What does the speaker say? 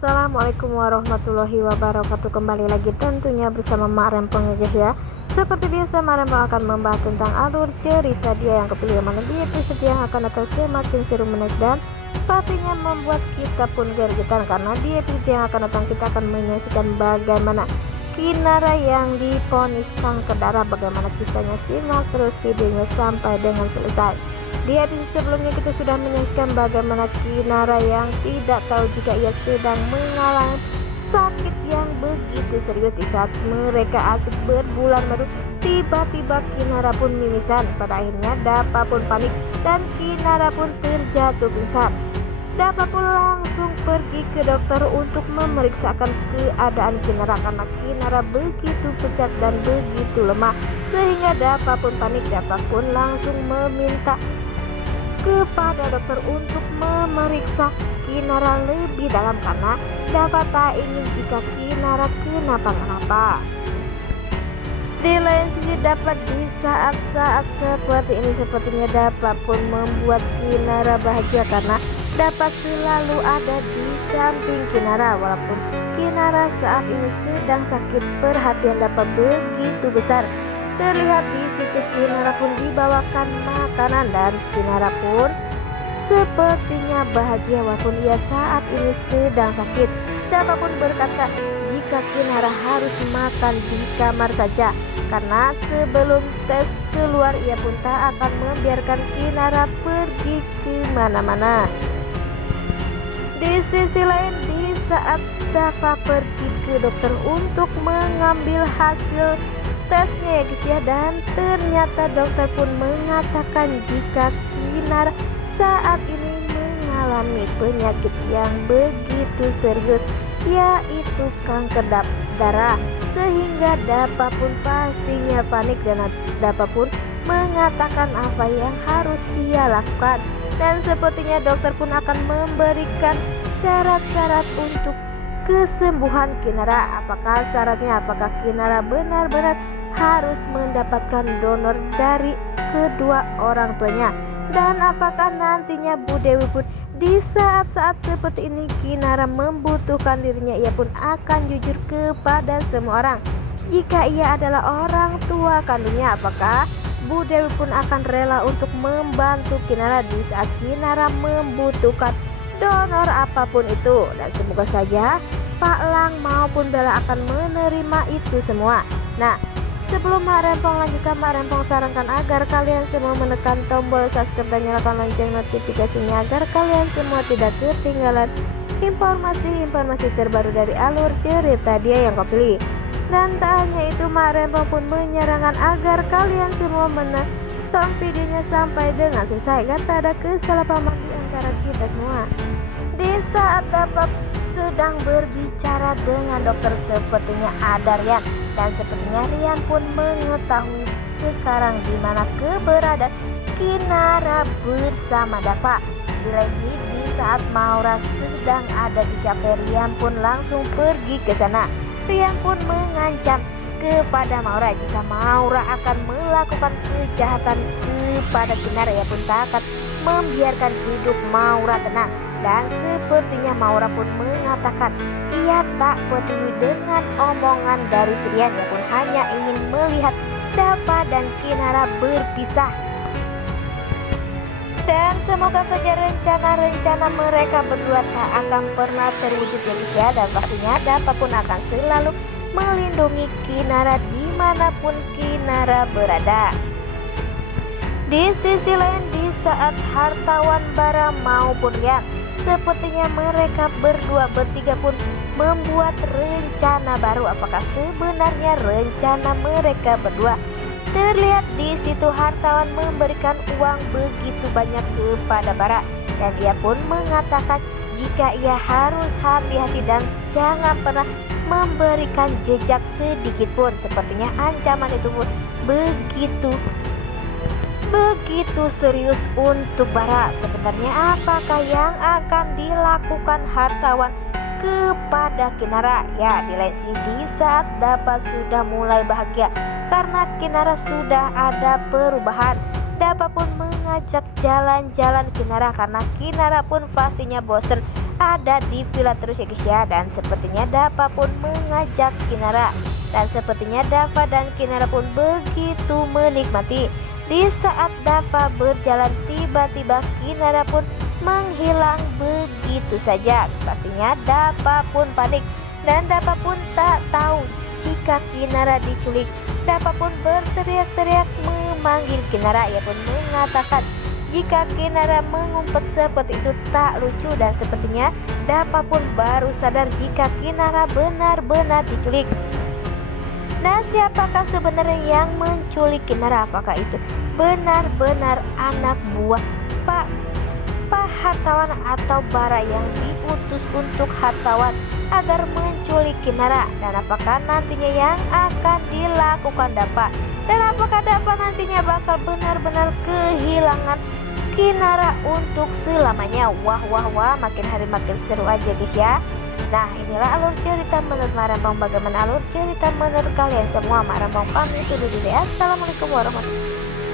Assalamualaikum warahmatullahi wabarakatuh. Kembali lagi tentunya bersama Mak Rempong ya guys ya. Seperti biasa Mak Rempong akan membahas tentang alur cerita dia yang kepilih mana di episode yang akan datang semakin seru menarik dan pastinya membuat kita pun gergetan, karena di episode yang akan datang kita akan menyaksikan bagaimana Kinara yang divonis kanker darah. Bagaimana kisahnya, simak terus videonya sampai dengan selesai. Di episode sebelumnya kita sudah menyaksikan bagaimana Kinara yang tidak tahu jika ia sedang mengalami sakit yang begitu serius. Di saat mereka asik berbulan madu, tiba-tiba Kinara pun mimisan. Pada akhirnya Dapa pun panik dan Kinara pun terjatuh pingsan. Dapa pun langsung pergi ke dokter untuk memeriksakan keadaan Kinara, karena Kinara begitu pucat dan begitu lemah sehingga Dapa pun panik. Dapa pun langsung meminta kepada dokter untuk memeriksa Kinara lebih dalam, karena Dapa tak ingin jika Kinara kenapa-napa. Di lain sisi dapat di saat-saat seperti ini sepertinya Dapa pun membuat Kinara bahagia, karena Dapa selalu ada di samping Kinara. Walaupun Kinara saat ini sedang sakit, perhatian Dapa begitu besar. Terlihat di situ Kinara pun dibawakan makanan dan Kinara pun sepertinya bahagia walaupun ia saat ini sedang sakit. Dapa pun berkata jika Kinara harus makan di kamar saja, karena sebelum tes keluar ia pun tak akan membiarkan Kinara pergi kemana-mana. Di sisi lain, di saat Dapa pergi ke dokter untuk mengambil hasil tesnya ya guys ya, dan ternyata dokter pun mengatakan jika Kinara saat ini mengalami penyakit yang begitu serius, yaitu kanker darah, sehingga Dapa pun pastinya panik dan Dapa pun mengatakan apa yang harus ia lakukan, dan sepertinya dokter pun akan memberikan syarat-syarat untuk kesembuhan Kinara. Apakah syaratnya? Apakah Kinara benar-benar harus mendapatkan donor dari kedua orang tuanya, dan apakah nantinya Bu Dewi pun di saat-saat seperti ini Kinara membutuhkan dirinya, ia pun akan jujur kepada semua orang jika ia adalah orang tua kandungnya. Apakah Bu Dewi pun akan rela untuk membantu Kinara di saat Kinara membutuhkan donor apapun itu, dan semoga saja Pak Lang maupun Bella akan menerima itu semua. Nah, sebelum Mak Rempong lanjutkan, Mak Rempong sarankan agar kalian semua menekan tombol subscribe dan nyalakan lonceng notifikasinya agar kalian semua tidak ketinggalan informasi-informasi terbaru dari alur cerita dia yang kau pilih. Dan tak hanya itu, Mak Rempong pun menyarankan agar kalian semua menonton videonya sampai dengan selesai agar tak ada kesalahpahaman di antara kita semua. Di saat dapat sedang berbicara dengan dokter, sepertinya ada Rian, dan sepertinya Rian pun mengetahui sekarang di mana keberadaan Kinara bersama Dapa. Di saat Maura sedang ada di kafe, Rian pun langsung pergi ke sana. Rian pun mengancam kepada Maura jika Maura akan melakukan kejahatan kepada Kinara, ia pun tak akan membiarkan hidup Maura tenang. Dan sepertinya Maura pun mengatakan ia tak peduli dengan omongan dari Rian, ia pun hanya ingin melihat Dapa dan Kinara berpisah. Dan semoga saja rencana-rencana mereka berdua tak akan pernah terwujud ya, dan pastinya Dapa pun akan selalu melindungi Kinara dimanapun Kinara berada. Di sisi lain, di saat hartawan Bara maupun Rian, sepertinya mereka berdua bertiga pun membuat rencana baru. Apakah sebenarnya rencana mereka berdua? Terlihat di situ hartawan memberikan uang begitu banyak kepada Bara, dan ia pun mengatakan jika ia harus hati-hati dan jangan pernah memberikan jejak sedikit pun. Sepertinya ancaman itu pun begitu serius untuk Bara. Sebenarnya apakah yang akan dilakukan hartawan kepada Kinara? Ya, di lain sisi di saat Dapa sudah mulai bahagia karena Kinara sudah ada perubahan. Dapa pun mengajak jalan-jalan Kinara karena Kinara pun pastinya bosan ada di villa terus ya guys ya. Dan sepertinya Dava pun mengajak Kinara, dan sepertinya Dava dan Kinara pun begitu menikmati. Di saat Dava berjalan, tiba-tiba Kinara pun menghilang begitu saja. Pastinya Dava pun panik, dan Dava pun tak tahu jika Kinara diculik. Dava pun berteriak-teriak memanggil Kinara. Ia pun mengatakan jika Kinara mengumpet seperti itu tak lucu, dan sepertinya Dava pun baru sadar jika Kinara benar-benar diculik. Nah, siapakah sebenarnya yang menculik Kinara? Apakah itu benar-benar anak buah Pak Hartawan atau Bara yang diutus untuk Hartawan agar menculik Kinara? Dan apakah nantinya yang akan dilakukan Dava? Dan apakah Dava nantinya bakal benar-benar kehilangan Kinara untuk selamanya? Wah, makin hari makin seru aja guys ya. Nah, inilah alur cerita menurut Mak Rempong. Bagaimana alur cerita menurut kalian semua? Mak Rempong pamit undur diri. Assalamualaikum warahmatullahi wabarakatuh.